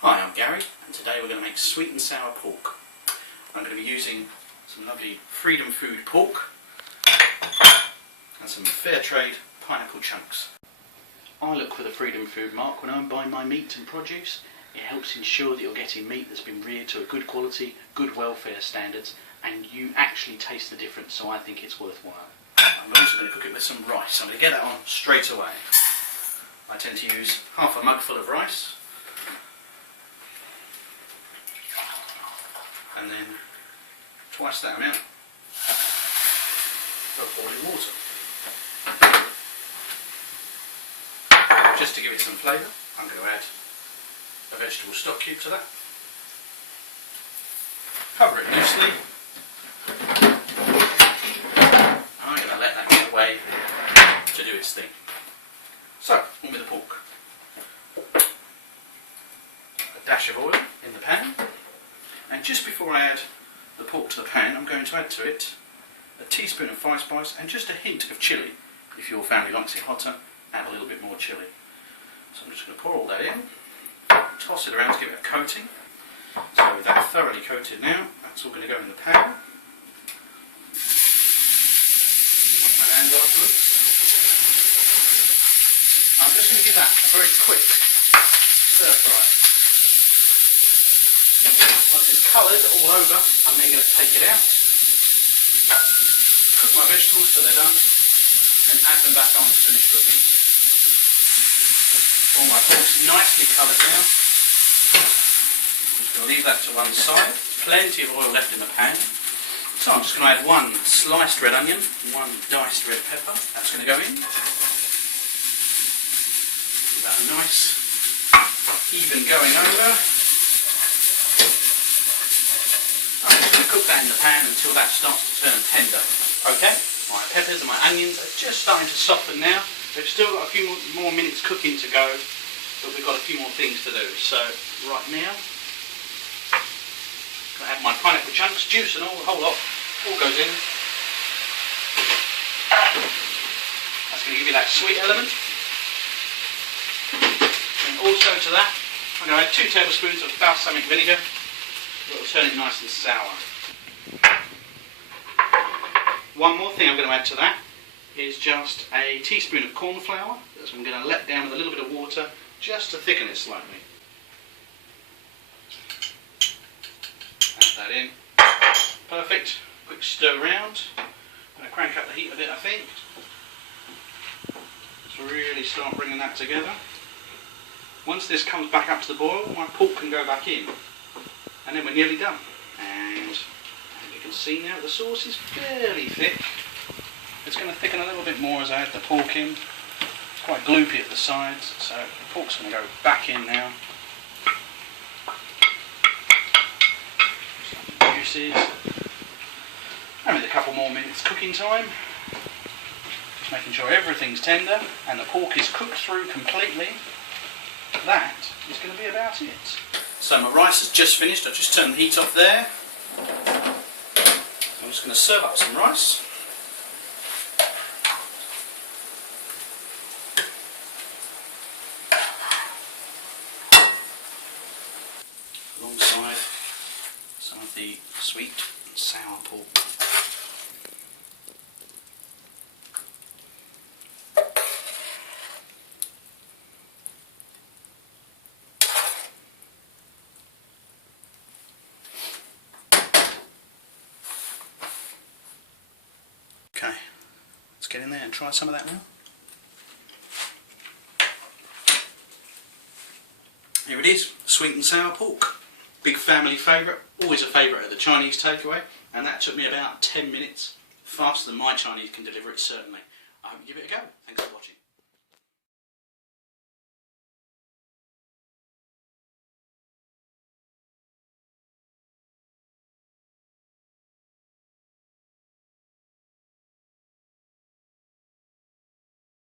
Hi, I'm Gary, and today we're going to make sweet and sour pork. I'm going to be using some lovely Freedom Food pork and some fair trade pineapple chunks. I look for the Freedom Food mark when I'm buying my meat and produce. It helps ensure that you're getting meat that's been reared to a good quality, good welfare standards, and you actually taste the difference, so I think it's worthwhile. I'm also going to cook it with some rice. I'm going to get that on straight away. I tend to use half a mug full of rice, and then twice that amount of boiling water. Just to give it some flavour, I'm going to add a vegetable stock cube to that. Cover it loosely. I'm going to let that get away to do its thing. So, on with the pork. A dash of oil in the pan. And just before I add the pork to the pan, I'm going to add to it a teaspoon of five spice and just a hint of chilli. If your family likes it hotter, add a little bit more chilli. So I'm just going to pour all that in, toss it around to give it a coating. So with that thoroughly coated now, that's all going to go in the pan. Wash my hands afterwards. I'm just going to give that a very quick stir fry. Once it's coloured all over, I'm then going to take it out, cook my vegetables till they're done, and add them back on to finish cooking. All my pork's nicely coloured now. I'm just going to leave that to one side. Plenty of oil left in the pan. So I'm just going to add one sliced red onion and one diced red pepper. That's going to go in. Give that a nice even going over. I'm just going to cook that in the pan until that starts to turn tender. Okay, my peppers and my onions are just starting to soften now. We've still got a few more minutes cooking to go, but we've got a few more things to do. So right now, I'm going to add my pineapple chunks, juice and all, the whole lot, all goes in. That's going to give you that sweet element. And also to that, I'm going to add 2 tablespoons of balsamic vinegar. That will turn it nice and sour. One more thing I'm going to add to that is just a teaspoon of corn flour that I'm going to let down with a little bit of water just to thicken it slightly. Add that in. Perfect. Quick stir around. I'm going to crank up the heat a bit, I think. Let's really start bringing that together. Once this comes back up to the boil, my pork can go back in. And then we're nearly done. And as you can see now, the sauce is fairly thick. It's going to thicken a little bit more as I add the pork in. It's quite gloopy at the sides, so the pork's going to go back in now. Some juices. And with a couple more minutes cooking time, just making sure everything's tender and the pork is cooked through completely. That is going to be about it. So my rice has just finished. I've just turned the heat off there. I'm just going to serve up some rice. Alongside some of the sweet and sour pork. Okay, let's get in there and try some of that now. Here it is, sweet and sour pork. Big family favourite, always a favourite at the Chinese takeaway, and that took me about 10 minutes. Faster than my Chinese can deliver it, certainly. I hope you give it a go. Thanks for watching.